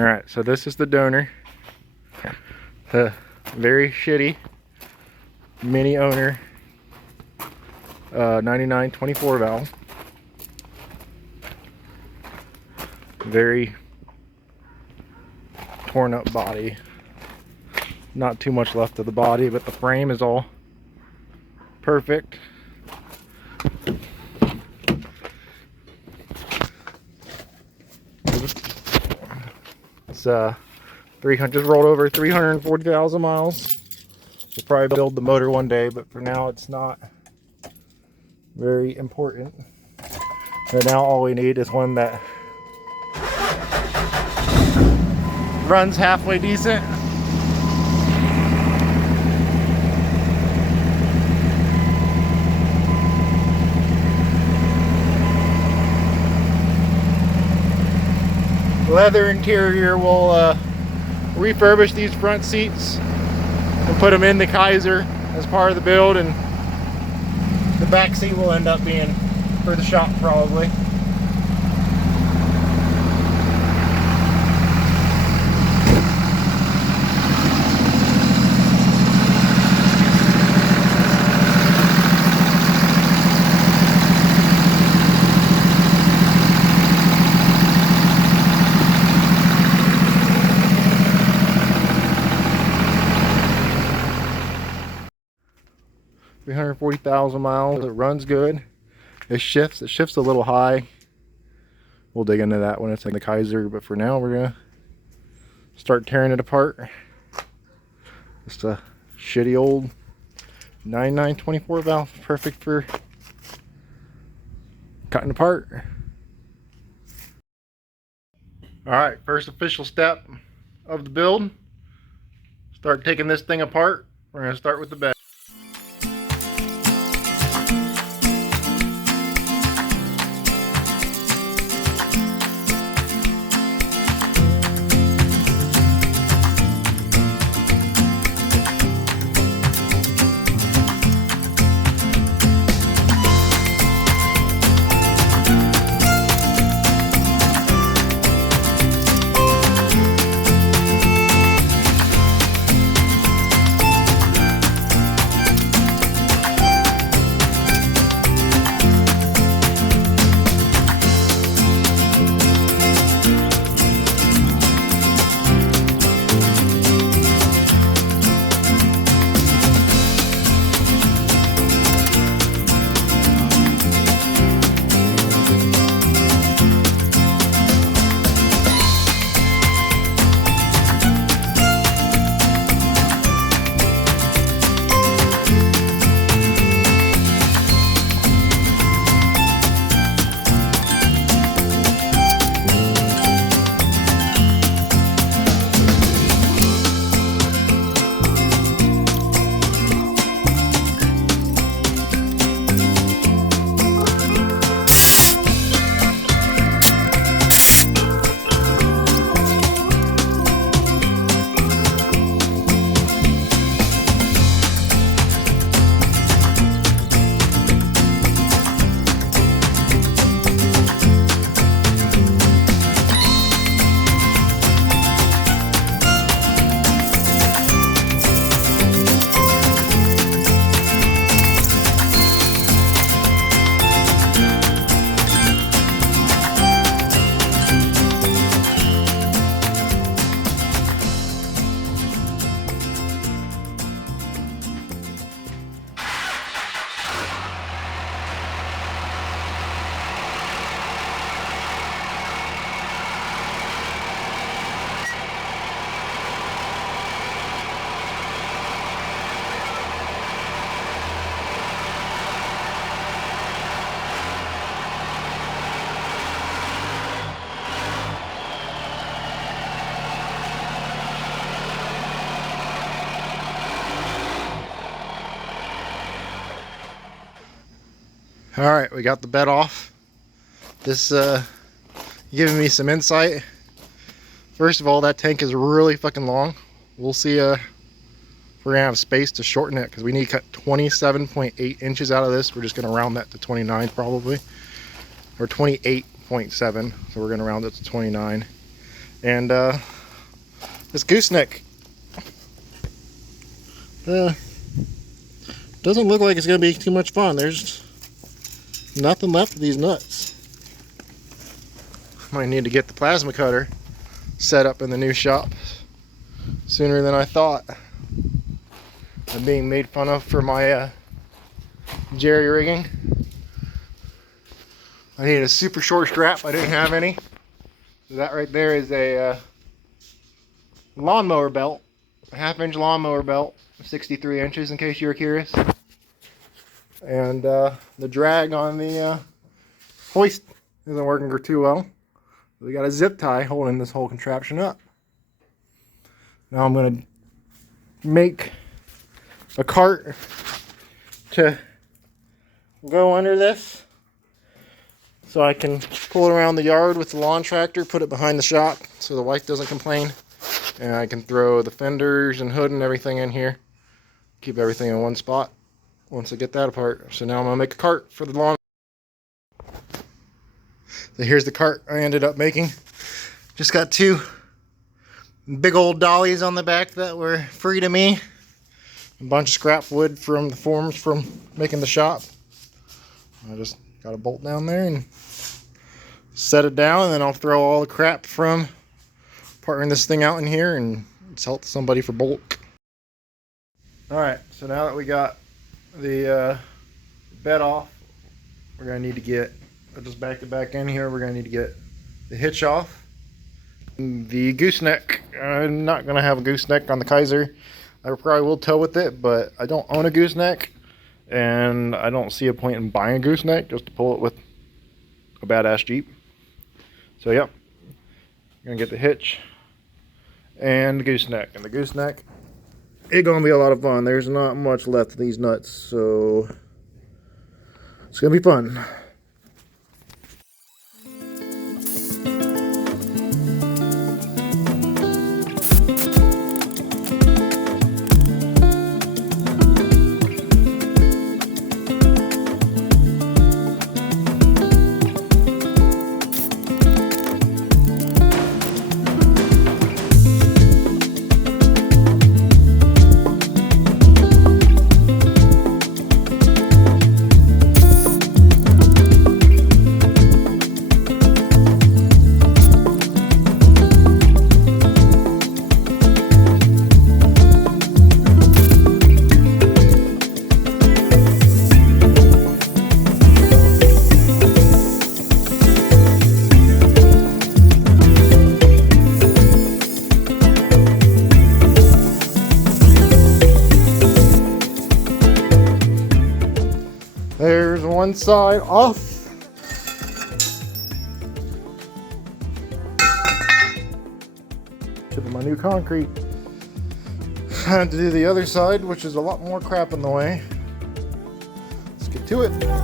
Alright, so this is the donor. The very shitty mini owner 9924 valve. Very torn up body. Not too much left of the body, but the frame is all perfect. It's just rolled over 340,000 miles. We'll probably build the motor one day, but for now it's not very important. Right now all we need is one that runs halfway decent. Leather interior. Will refurbish these front seats and put them in the Kaiser as part of the build, and the back seat will end up being for the shop probably. $340,000 miles. It runs good. It shifts a little high. We'll dig into that when it's in the Kaiser, but for now we're gonna start tearing it apart. Just a shitty old 9924 valve, perfect for cutting apart. Alright, first official step of the build. Start taking this thing apart. We're gonna start with the bed. Alright, we got the bed off. This giving me some insight. First of all, that tank is really fucking long. We'll see if we're gonna have space to shorten it, because we need to cut 27.8 inches out of this. We're just gonna round that to 29 probably, or 28.7, so we're gonna round it to 29. And this gooseneck doesn't look like it's going to be too much fun. There's nothing left of these nuts. Might need to get the plasma cutter set up in the new shop sooner than I thought. I'm being made fun of for my jerry rigging. I need a super short strap. I didn't have any. So that right there is a lawnmower belt, a 1/2-inch lawnmower belt, 63 inches in case you were curious. And the drag on the hoist isn't working too well. We got a zip tie holding this whole contraption up. Now I'm going to make a cart to go under this so I can pull it around the yard with the lawn tractor, put it behind the shop so the wife doesn't complain, and I can throw the fenders and hood and everything in here, keep everything in one spot once I get that apart. So now I'm going to make a cart for the lawn. So here's the cart I ended up making. Just got 2 big old dollies on the back that were free to me. A bunch of scrap wood from the forms from making the shop. I just got a bolt down there and set it down, and then I'll throw all the crap from partnering this thing out in here and sell it to somebody for bulk. Alright, so now that we got the bed off, we're going to need to get, just back it back in here, we're going to need to get the hitch off. The gooseneck, I'm not going to have a gooseneck on the Kaiser. I probably will tow with it, but I don't own a gooseneck, and I don't see a point in buying a gooseneck just to pull it with a badass Jeep. So yep, I'm going to get the hitch and the gooseneck. And the gooseneck, it's going to be a lot of fun. There's not much left of these nuts, so it's going to be fun. There's one side off. Tip of my new concrete. I had to do the other side, which is a lot more crap in the way. Let's get to it.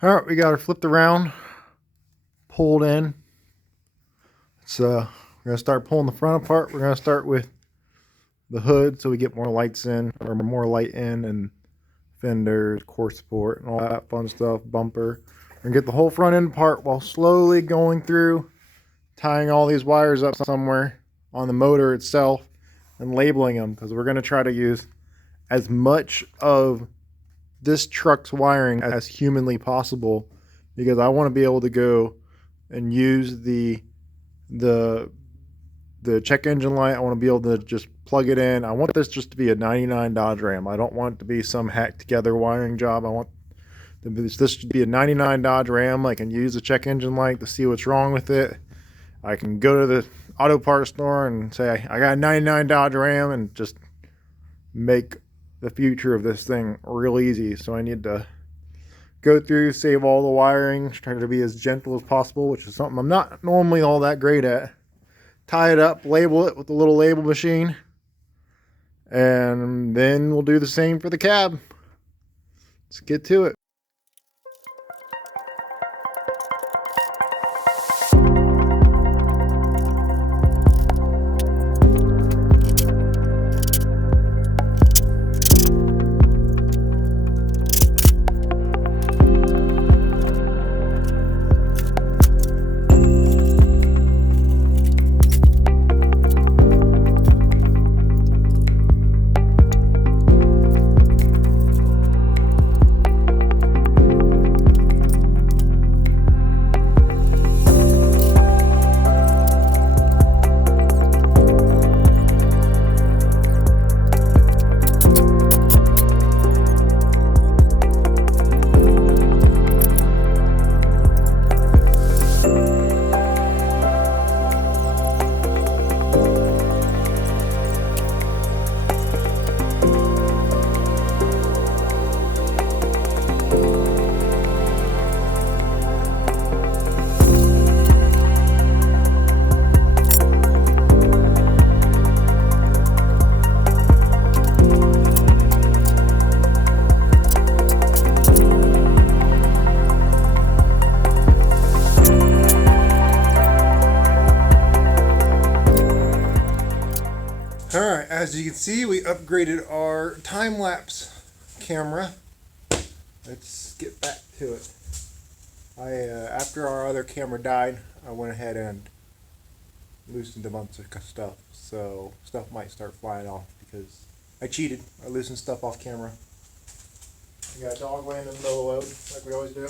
All right, we got her flipped around, pulled in. We're gonna start pulling the front apart. We're gonna start with the hood so we get more lights in, or more light in, and fenders, core support, and all that fun stuff, bumper. We're gonna get the whole front end apart while slowly going through, tying all these wires up somewhere on the motor itself and labeling them, because we're gonna try to use as much of this truck's wiring as humanly possible, because I want to be able to go and use the The check engine light, I want to be able to just plug it in. I want this just to be a 99 Dodge Ram. I don't want it to be some hacked together wiring job. I want this to be a 99 Dodge Ram. I can use the check engine light to see what's wrong with it. I can go to the auto parts store and say, I got a 99 Dodge Ram, and just make the future of this thing real easy. So I need to go through, save all the wiring, trying to be as gentle as possible, which is something I'm not normally all that great at. Tie it up, label it with the little label machine, and then we'll do the same for the cab. Let's get to it. Alright, as you can see, we upgraded our time-lapse camera. Let's get back to it. After our other camera died, I went ahead and loosened a bunch of stuff. So stuff might start flying off because I cheated. I loosened stuff off camera. We got a dog laying in the middle of the road, like we always do.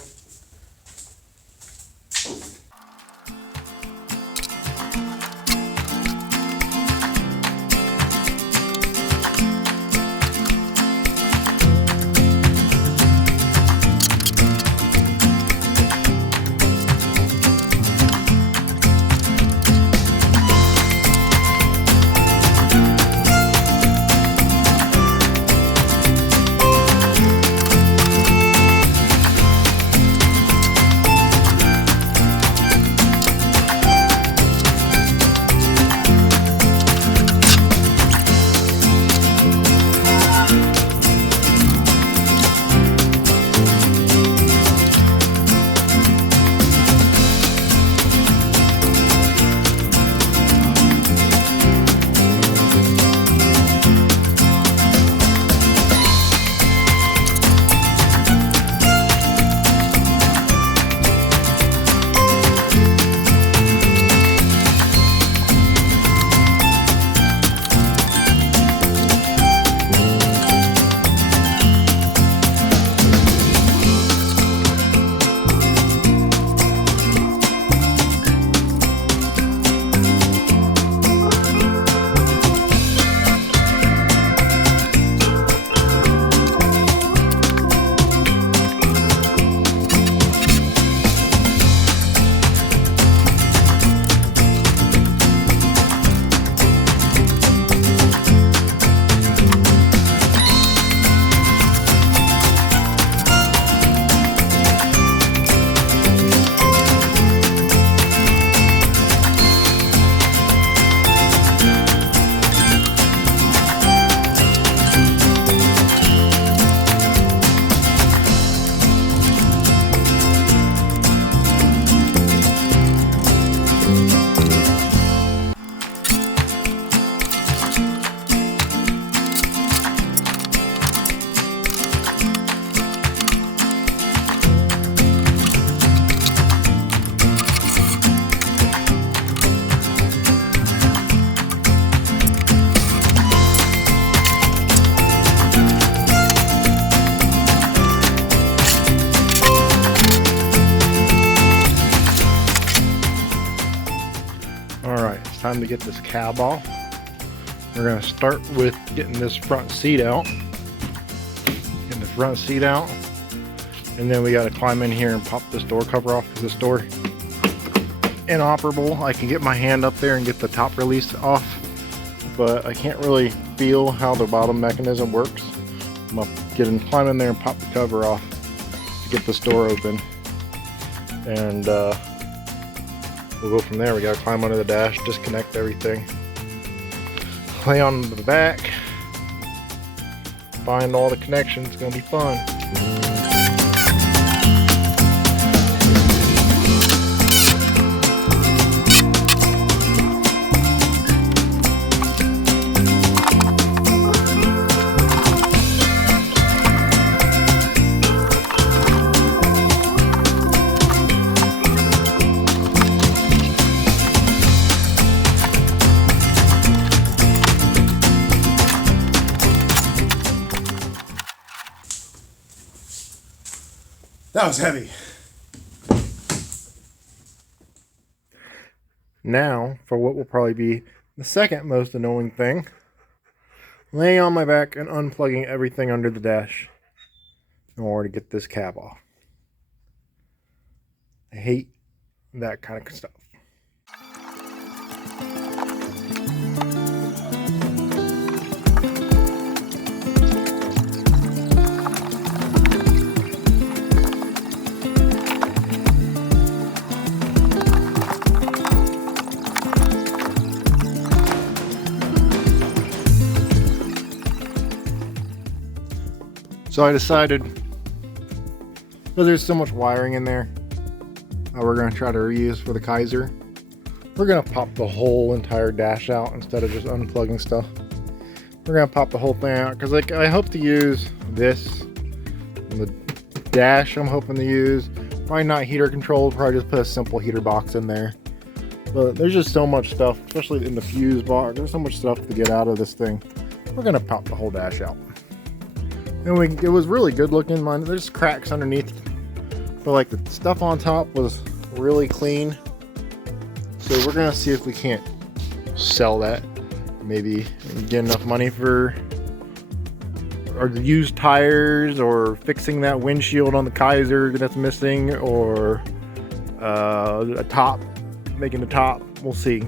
time to get this cab off. We're going to start with getting this front seat out. Getting the front seat out. And then we got to climb in here and pop this door cover off because this door inoperable. I can get my hand up there and get the top release off, but I can't really feel how the bottom mechanism works. I'm going to climb in there and pop the cover off to get this door open. And we'll go from there. We got to climb under the dash, disconnect everything, lay on the back, find all the connections. It's going to be fun. That was heavy. Now, for what will probably be the second most annoying thing, laying on my back and unplugging everything under the dash in order to get this cab off. I hate that kind of stuff. So I decided, because there's so much wiring in there, we're going to try to reuse for the Kaiser. We're going to pop the whole entire dash out instead of just unplugging stuff. We're going to pop the whole thing out because I hope to use this. The dash I'm hoping to use. Probably not heater controlled, probably just put a simple heater box in there. But there's just so much stuff, especially in the fuse box. There's so much stuff to get out of this thing. We're going to pop the whole dash out. And it was really good looking. There's cracks underneath, but like the stuff on top was really clean. So we're gonna see if we can't sell that, maybe get enough money for or used tires, or fixing that windshield on the Kaiser that's missing, or a top, making the top. We'll see.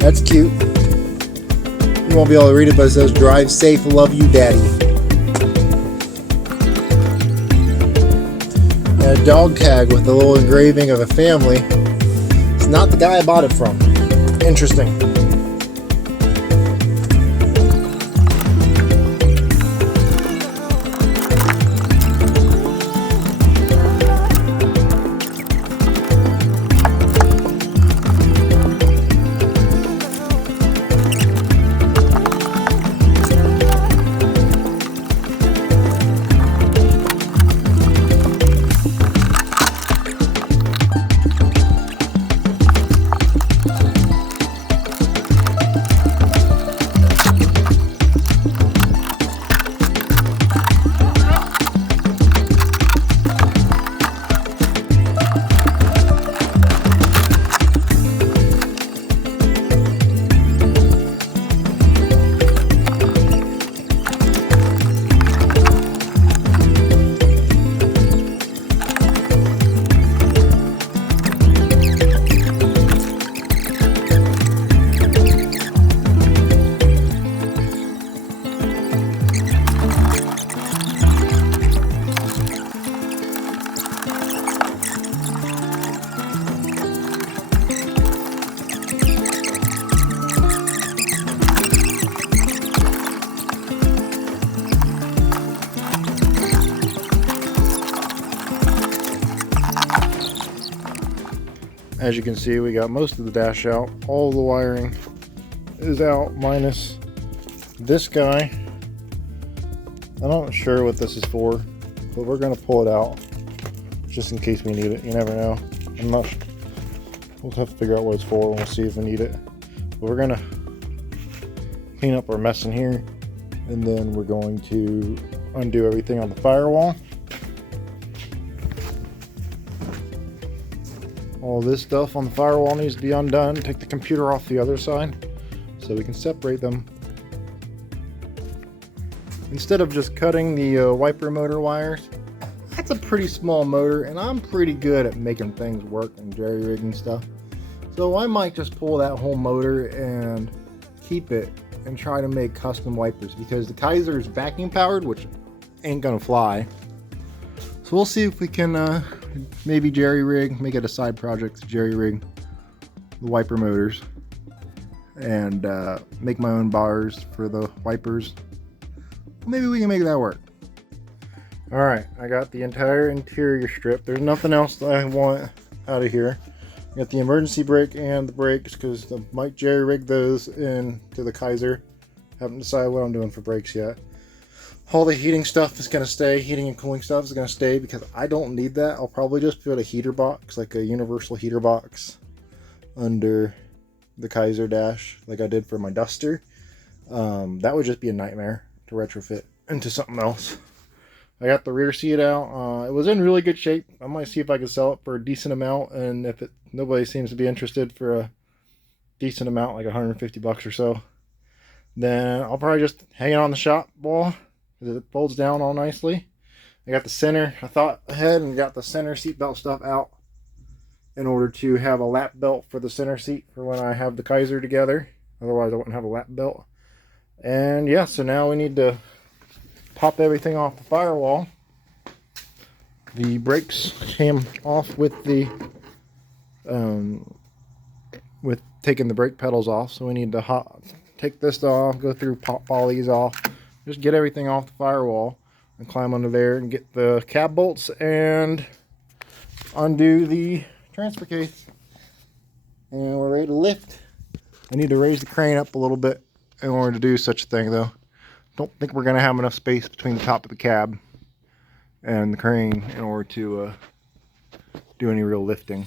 That's cute. You won't be able to read it, but it says, "Drive safe, love you, Daddy." And a dog tag with a little engraving of a family. It's not the guy I bought it from. Interesting. As you can see, we got most of the dash out. All the wiring is out minus this guy. I'm not sure what this is for, but we're gonna pull it out just in case we need it. You never know. We'll have to figure out what it's for and we'll see if we need it. But we're gonna clean up our mess in here, and then we're going to undo everything on the firewall. All this stuff on the firewall needs to be undone. Take the computer off the other side so we can separate them. Instead of just cutting the wiper motor wires, that's a pretty small motor, and I'm pretty good at making things work and jerry-rigging stuff. So I might just pull that whole motor and keep it and try to make custom wipers, because the Kaiser is vacuum powered, which ain't gonna fly. So we'll see if we can maybe jerry-rig, make it a side project to jerry-rig the wiper motors, and make my own bars for the wipers. Maybe we can make that work. Alright, I got the entire interior stripped. There's nothing else that I want out of here. I got the emergency brake and the brakes, because I might jerry-rig those into the Kaiser. Haven't decided what I'm doing for brakes yet. All the heating stuff is going to stay. Heating and cooling stuff is going to stay because I don't need that. I'll probably just put a heater box, like a universal heater box, under the Kaiser dash like I did for my Duster. That would just be a nightmare to retrofit into something else. I got the rear seat out. It was in really good shape. I might see if I can sell it for a decent amount, and if nobody seems to be interested for a decent amount, like 150 bucks or so, then I'll probably just hang it on the shop wall because it folds down all nicely. I got the center, I thought ahead and got the center seat belt stuff out in order to have a lap belt for the center seat for when I have the Kaiser together. Otherwise I wouldn't have a lap belt. And yeah, so now we need to pop everything off the firewall. The brakes came off with the with taking the brake pedals off, so we need to take this off, go through, pop all these off, just get everything off the firewall and climb under there and get the cab bolts and undo the transfer case, and we're ready to lift. I need to raise the crane up a little bit in order to do such a thing, though. Don't think we're going to have enough space between the top of the cab and the crane in order to do any real lifting.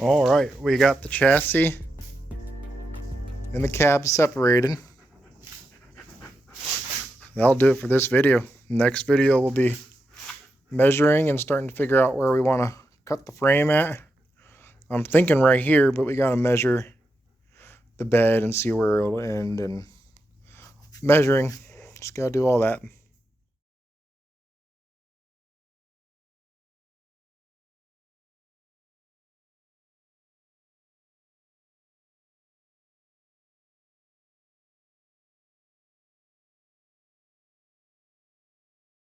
Alright, we got the chassis and the cab separated. That'll do it for this video. Next video will be measuring and starting to figure out where we want to cut the frame at. I'm thinking right here, but we got to measure the bed and see where it'll end, and measuring, just got to do all that.